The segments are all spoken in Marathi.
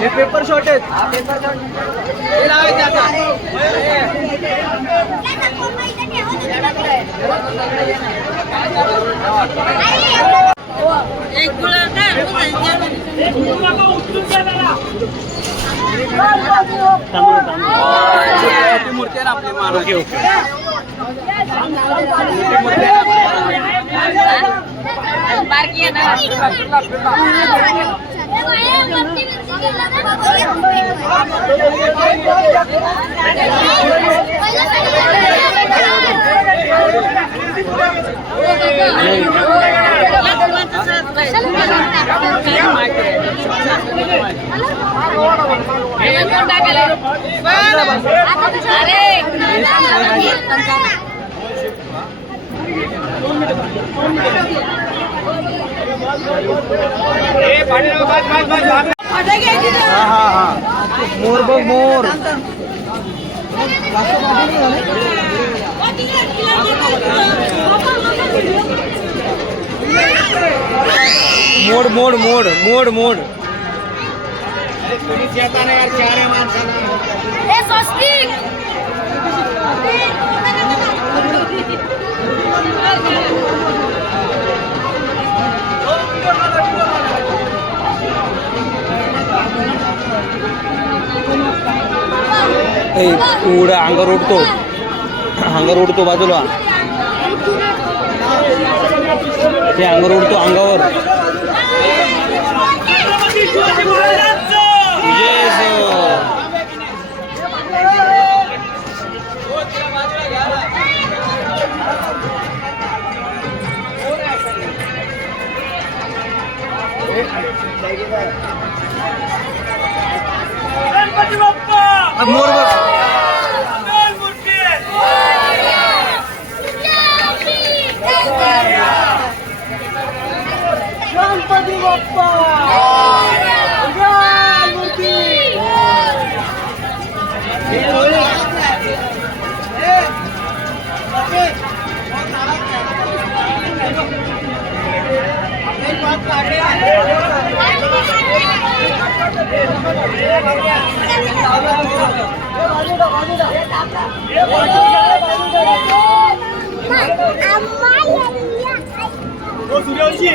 हे पेपर शॉट आहेत. मूर्ती आहे आपली महाराज. मोर बघ मोर. मोड मोड मोड मोड मोड. पुढे अंगावर उडतो बाजूला. ते अंगावर उडतो अंगावर. मोर गणपती बाप्पा. सूर्यवंशी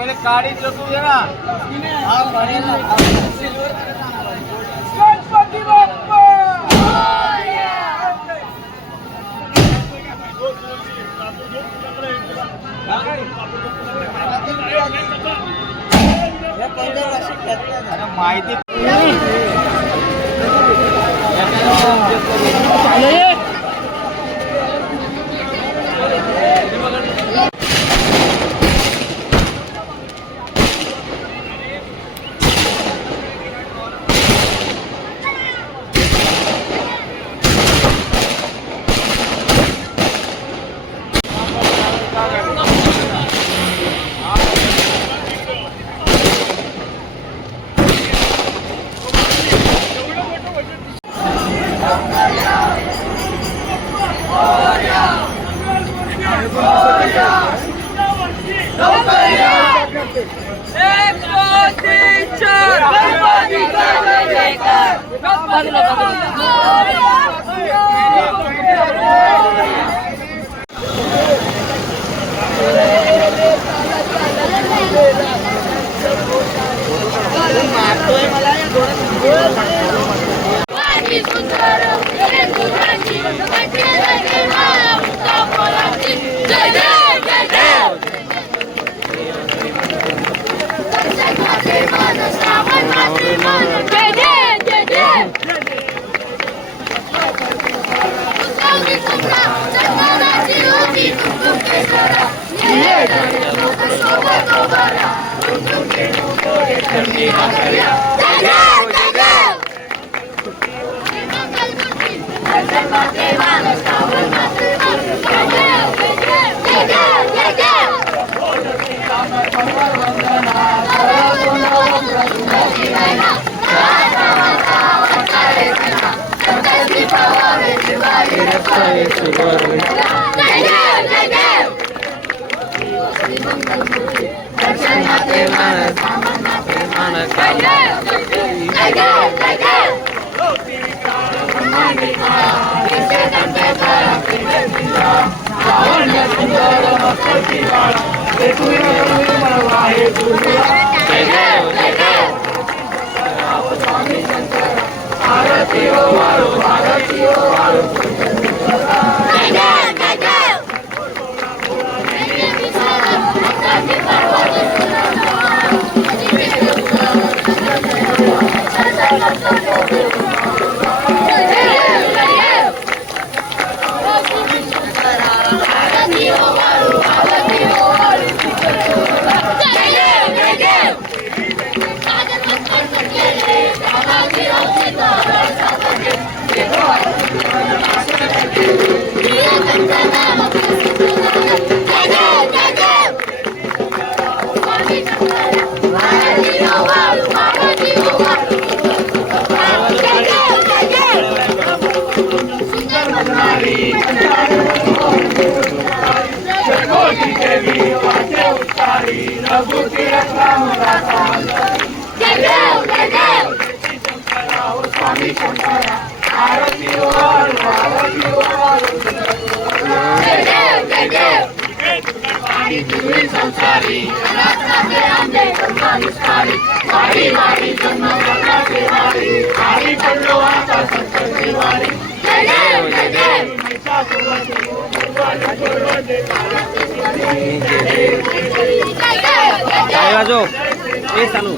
पहले गाड़ी जो तू है ना गणपति बाप्पा. माहिती मारतोय मला या जो ये चालू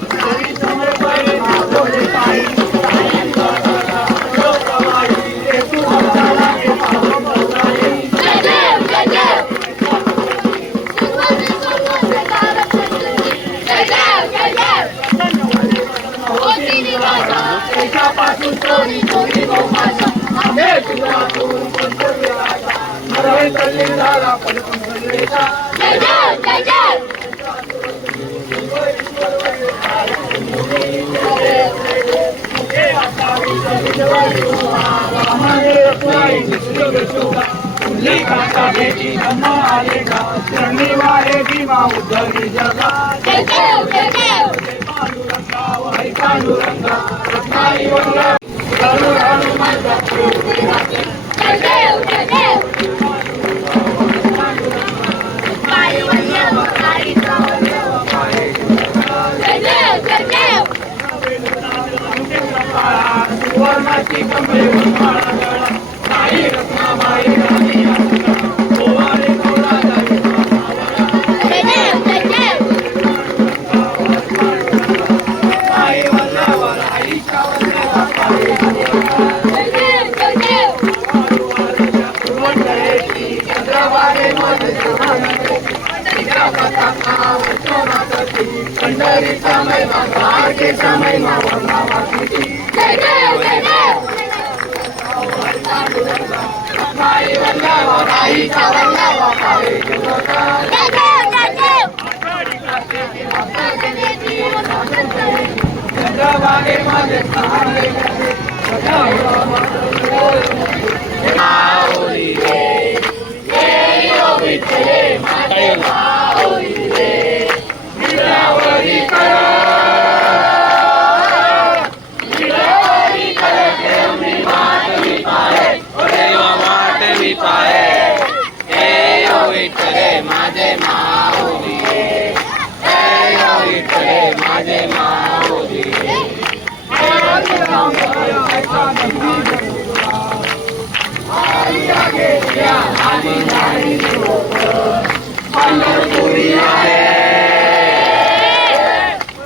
माझे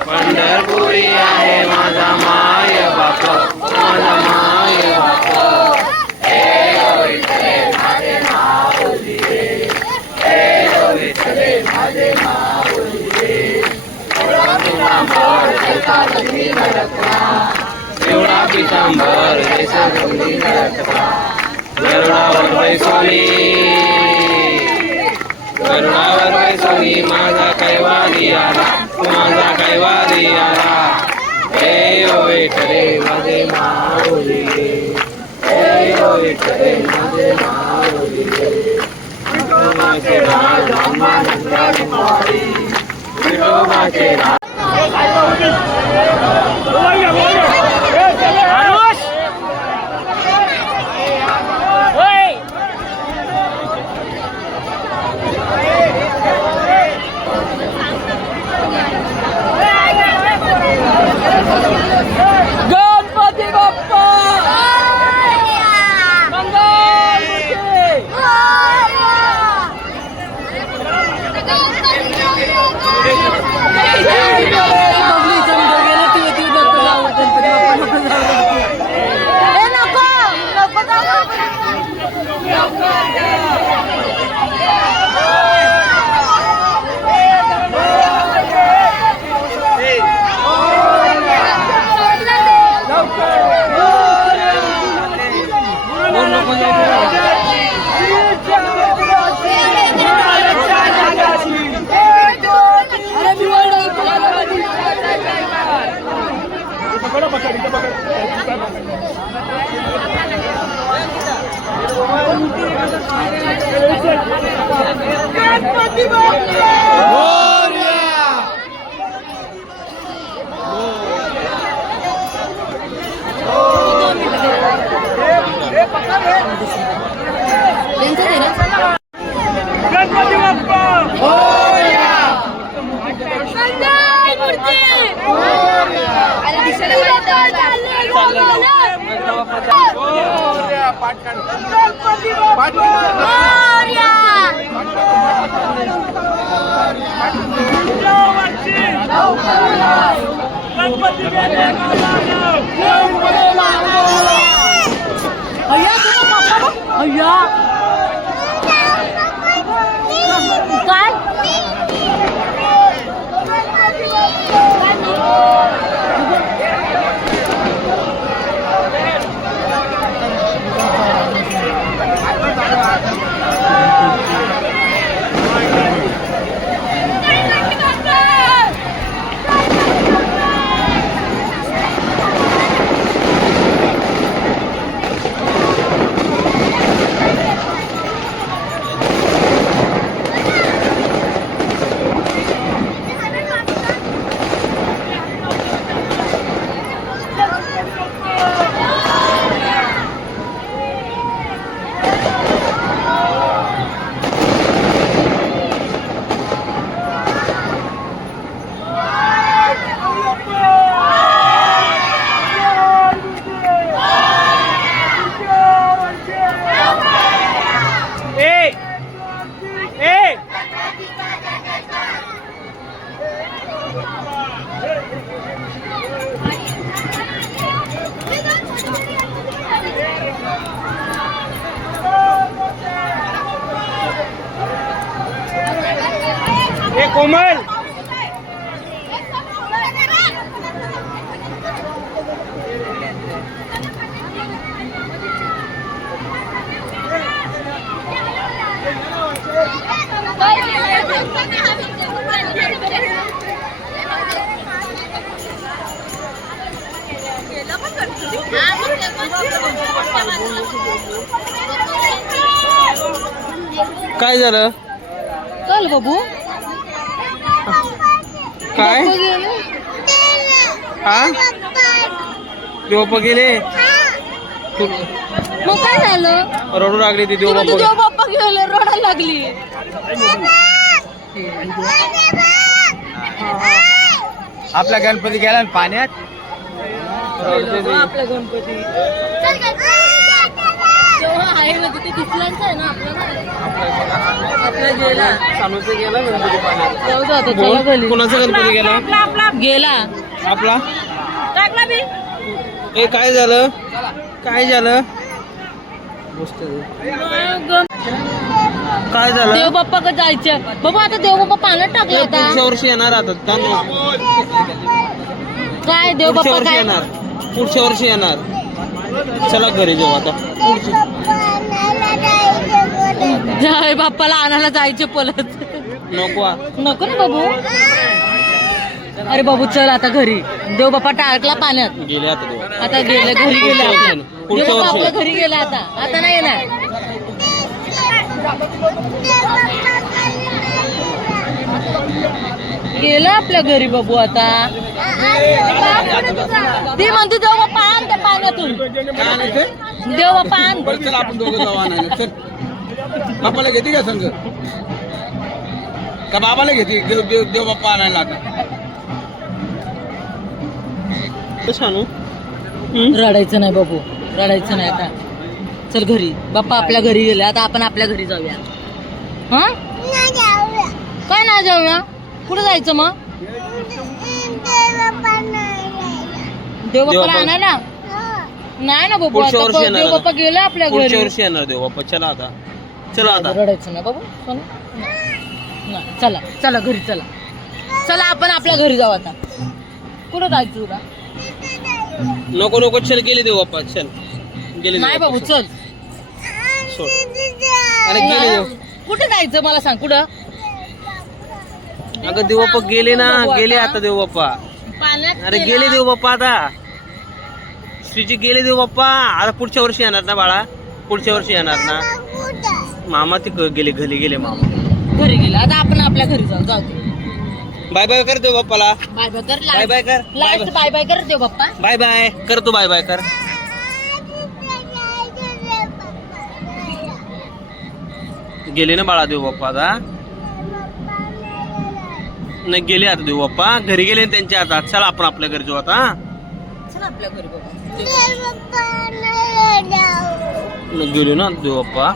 पंढरपुरी आहे माझा माय बाप, माझा माय बाप. हे विठ्ठले माझे माऊली रे, हे विठ्ठले माझे माऊली रे. पिवळा पितांबर जैसा गंधी धडकला, पिवळा पितांबर जैसा गंधी धडकला. गरुडावर बैसोनी, गरुडावर बैसोनी माझा कैवारी आला, माझा कैवारी आला. हे विठ्ठले माझे माऊली रे, हे विठ्ठले माझे माऊली रे. विठोबाचे राज आम्हा नंदाने पारी, विठोबाचे राज. गणपती बाप्पा काय कोमल काय झालं चल बाबू काय हा देवबाप्पा गेले मग काय झालं रडू लागली ती देवबाप्पा देवबाप्पा गेले रडायला लागली आपला गणपती गेला ना पाण्यात. आपला गणपती तेव्हा आहे म्हणजे ते दुसऱ्यांचं आहे ना आपला गेला गेला गणपती पाण्यात. जाऊ दे आता, चला घरी. कोणाचा गणपती गेला? गेला आपला. टाकला मी ए काय झालं? काय झालं? काय झालं? देव बाप्पा का जायचं बाबा, आता देव बाप्पा पाण्यात टाकला आता. पुढच्या वर्षी येणार आता. काय देव पुढच्या बाप्पा वर्षी काय येणार. पुढच्या वर्षी येणार. चला घरी जाऊ आता. पुढची जय बाप्पाला आणायला जायचे पलत. नको आ. नको ना बाबू. अरे बाबू चल आता घरी. देव बाप्पा टाकला पाण्यात. गेले आता देव. आता गेले घरी गेले आता. देव पुढच्या बाप्पा वर्षी. आपल्या घरी गेला आता. आता नाही येणार. गेलं आपल्या घरी बाबू आता. ती म्हणते देव बाप्पा आण त्या पाण्यातून. काय आणायचं? देव बाप्पा आण. बरं चल आपण दोघं जाऊ आणायला. चल. बाप्पाला घेते का संग? का बाबाला घेते? देव देव देव बाप्पा आणायला आता. सांगू रडायचं नाही बाबू, रडायचं नाही आता. चल घरी. बाप्पा आपल्या घरी गेले आता, आपण आपल्या घरी जाऊया. हा काय नाही जाऊया? कुठं जायचं मग? देव बाप्पाला आणायला नाही ना बाबू. पुढच्या वर्षी आता येणार देव बाप्पा गेले आपल्या पुढच्या घरी. वर्षी येणार देव बाप्पा. चला आता. चला आता. रडायचं नाही बाबू. चला. नाही, चला चला घरी चला. चला आपण आपल्या घरी जाऊ आता. कुठं जायचं तुला? नको नको चल. गेले देव बाप्पा. चल गेले नाही देव बाबू बाप्पा. चल. सोड. अरे गेले देव. कुठं जायचं मला सांग. कुठं? अगं देव बाप्पा गेले ना. गेले आता देव बाप्पा. पाण्यात अरे गेले देव बाप्पा आता. श्रीजी गेले देव बाप्पा. आता पुढच्या वर्षी येणार ना बाळा. पुढच्या वर्षी येणार ना. मामा ते गेले घरी गेले मामा. घरी गेला आता, आपण आपल्या घरी जाऊ. जाऊ दे. बाय बाय कर देव बाप्पाला. बाय बाय कर. बाय बाय कर. लास्ट बाय बाय कर देव बाप्पा. बाय बाय कर. तू बाय बाय कर. गेले ना बाळा देव बाप्पा आता. नाही गेले आता देव बाप्पा. घरी गेले ना त्यांच्या आता. चला आपण आपल्या घरी जाऊ आता. चल आपल्या घरी बाबा. गेलो ना देव बाप्पा.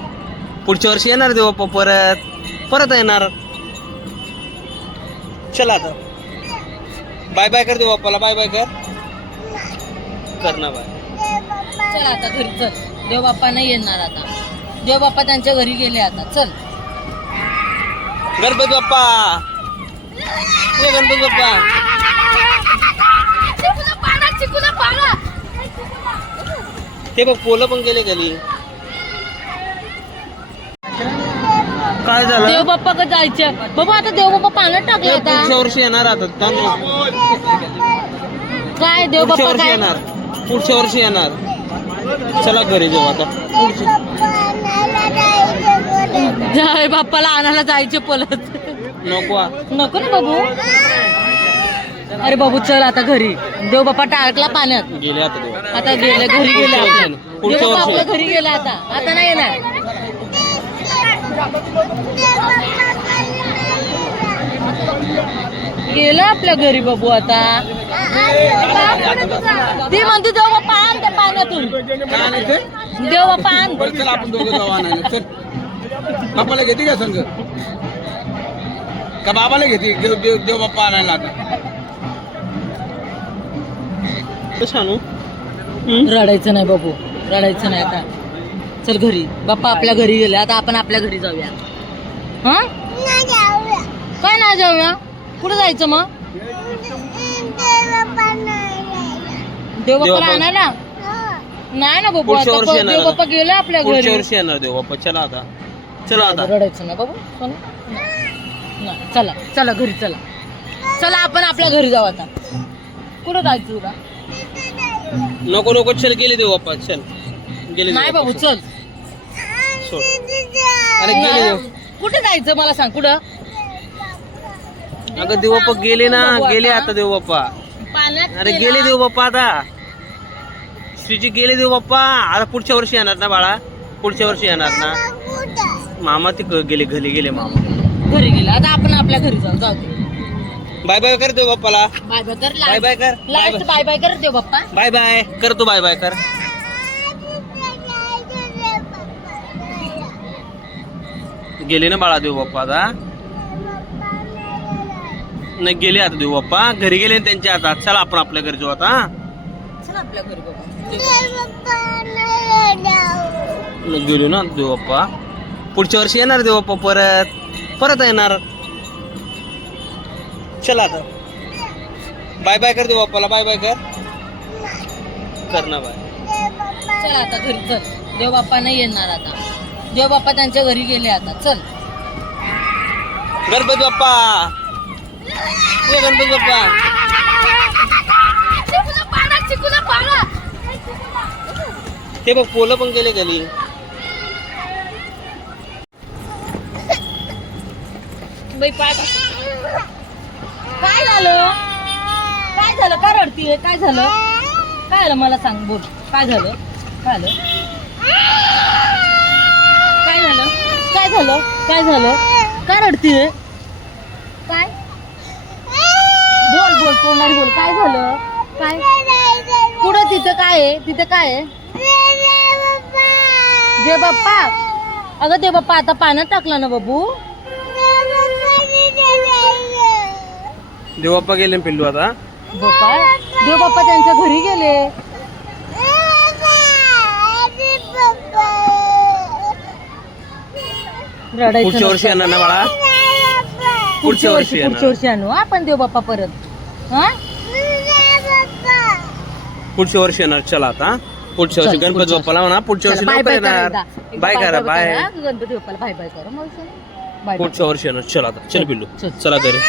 पुढच्या वर्षी येणार देव बाप्पा. परत परत येणार. चला आता. बाय बाय कर देव बाप्पाला. बाय बाय कर. कर ना बाय. चल आता घरी चल. देव बाप्पा नाही येणार आता. देव बाप्पा त्यांच्या घरी गेले आता. चल. गणपती बाप्पा. ये गणपती बाप्पा. ते बघ पोलं पण गेले खाली. काय झालं? देव बाप्पा का जायचं बाबा, आता देव बाप्पा पाण्यात टाकला आता. पुढच्या वर्षी येणार आता. काय देव पुढच्या बाप्पा वर्षी काय? येणार. पुढच्या वर्षी येणार. चला घरी जाऊ आता. पुढची जय बाप्पाला आणायला जायचे पलत. नको आ. नको ना बाबू. अरे बाबू चल आता घरी. देव बाप्पा टाकला पाण्यात. गेले आता देव. आता गेले घरी गेले आता. देव पुढच्या बाप्पा वर्षी. आपल्या घरी गेला आता. आता नाही येणार. गेलं आपल्या घरी बाबू आता. ती म्हणते देव बाप्पा आण त्या पाण्यातून. काय आणायचं? देव बाप्पा आण. बरं चल आपण दोघं जाऊ आणायला. चल. बाप्पाला घेते का संग? का बाबाला घेते? देव देव देव बाप्पा आणायला आता. सांगू रडायचं नाही बाबू, रडायचं नाही आता. चल घरी. बाप्पा आपल्या घरी गेले आता, आपण आपल्या घरी जाऊया. हा काय नाही जाऊया? कुठं जायचं मग? देव बाप्पाला आणायला नाही ना बाबू. पुढच्या वर्षी आता येणार. देव बाप्पा गेले आपल्या पुढच्या घरी. वर्षी येणार देव बाप्पा. चला आता. चला आता. रडायचं नाही बाबू. चला. नाही, चला चला घरी चला. चला आपण आपल्या घरी जाऊ आता. कुठं जायचं तुला? नको नको चल. गेले देव बाप्पा. चल गेले नाही देव बाबू बाप्पा. चल. सोड. अरे गेले देव. कुठं जायचं मला सांग. कुठं? अगं देव बाप्पा गेले ना. गेले आता देव बाप्पा. पाण्यात. अरे गेले देव बाप्पा आता. श्रीजी गेले देव बाप्पा. आता पुढच्या वर्षी येणार ना बाळा. पुढच्या वर्षी येणार ना. मामा ते गेले घरी गेले मामा. घरी गेला आता, आपण आपल्या घरी जाऊ. जाऊ दे. बाय बाय कर देव बाप्पाला. बाय बाय कर. बाय बाय कर. लास्ट बाय बाय कर देव बाप्पा. बाय बाय कर तू. बाय बाय कर. गेले ना बाळा देव बाप्पा आता. नाही गेले आता देव बाप्पा. घरी गेले ना त्यांच्या हातात. चला आपण आपल्या घरी जाऊ आता. चल आपल्या घरी बाबा. गेलो ना देव बाप्पा. पुढच्या वर्षी येणार देव बाप्पा. परत येणार. चला आता बाय बाय कर देव बाप्पाला. बाय बाय कर. कर ना बाय. चल आता घरी चल. देव बाप्पा नाही येणार आता. देव बाप्पा त्यांच्या घरी गेले आता. चल गणपती बाप्पा. ये गणपती बाप्पा. ते बघ पोलं पण गेले खाली. काय झालं? काय झालं? काय रडतीये? काय झालं? काय झालं मला सांग. बोल काय झालं? काय झालं? काय झालं? काय झालं? काय झालं? काय रडतीये? काय बोल बोल तोंडाने बोल. काय झालं? काय कुठं? तिथं काय आहे? तिथं काय आहे? देव बाप्पा. अगं देव बाप्पा आता पाण्यात टाकला ना बाबू. देव बाप्पा गेले ना पिल्लू आता. बाप्पा देव बाप्पा त्यांच्या घरी गेले. रडायचं पुढच्या वर्षी येणार ना बाळा. पुढच्या वर्षी पुढच्या वर्षी आणू आपण देव बाप्पा परत. हा पुढच्या वर्षी येणार. चला आता पुढच्या वर्षी चल, गणपती पुढच्या बाप्पाला म्हणा. पुढच्या वर्षी बाय लवकर बाय येणार. करा. बाय करा. बाय. गणपती बाप्पाला बाय बाय करा. बाय पुढच्या वर्षी येणार. चला आता. चल पिल्लू. चल. चला घरी.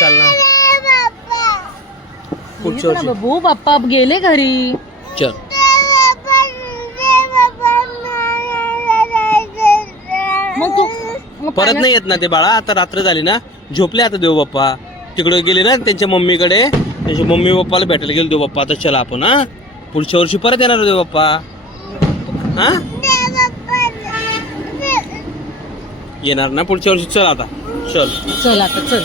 चल ना. पुढच्या वर्षी बाबू बाप्पा गेले घरी. चल. मग तू मग परत नाही येत ना ते बाळा. आता रात्र झाली ना. झोपले आता देव बाप्पा. तिकडे गेले ना त्यांच्या मम्मीकडे. त्यांच्या मम्मी पप्पाला भेटायला गेलो देव बाप्पा. आता चला आपण. हा पुढच्या वर्षी परत येणार देव बाप्पा. हा येणार ना पुढच्या वर्षी. चल आता. चल. चल आता चल.